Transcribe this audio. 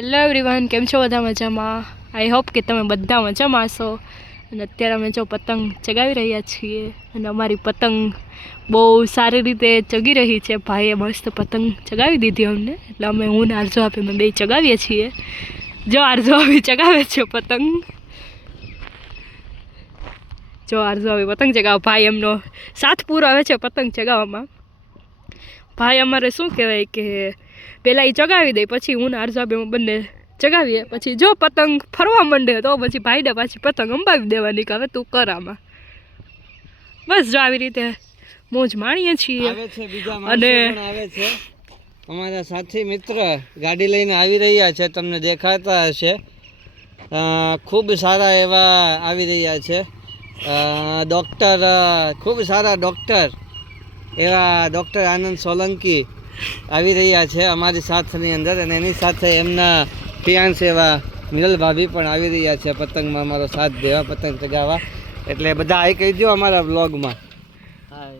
Hello everyone, કેમ છો બધા મજામાં? આઈ હોપ કે તમે બધા મજામાં હશો. અને અત્યારે અમે જો પતંગ ચગાવી રહ્યા છીએ અને અમારી પતંગ બહુ સારી રીતે ચગી રહી છે. ભાઈએ મસ્ત પતંગ ચગાવી દીધી અમને, એટલે અમે હું ને આરજો આપી અમે બે ચગાવીએ છીએ. જો આરજો આવી ચગાવે છે પતંગ, જો આરજો આવી પતંગ ચગાવે. ભાઈ એમનો સાથ પૂરો આવે છે પતંગ ચગાવવામાં. ભાઈ અમારે શું કહેવાય કે પહેલાં એ ચગાવી દે, પછી હું ને આરઝાબે બંને ચગાવીએ. પછી જો પતંગ ફરવા માંડે તો પછી ભાઈને પાછી પતંગ અંબાવી દેવાની કે હવે તું કર આમાં. બસ જો આવી રીતે મોજ માણીએ છીએ. અને આવે છે અમારા સાથી મિત્ર ગાડી લઈને આવી રહ્યા છે, તમને દેખાતા હશે. ખૂબ સારા એવા આવી રહ્યા છે ડૉક્ટર, ખૂબ સારા ડૉક્ટર એવા ડૉક્ટર આનંદ સોલંકી આવી રહ્યા છે અમારી સાથની અંદર. અને એની સાથે એમના ફિયાન્સ એવા મિનલ ભાભી પણ આવી રહ્યા છે પતંગમાં અમારો સાથ દેવા, પતંગ ચગાવવા. એટલે બધા આઈ કહી દો અમારા બ્લોગમાં. હાય.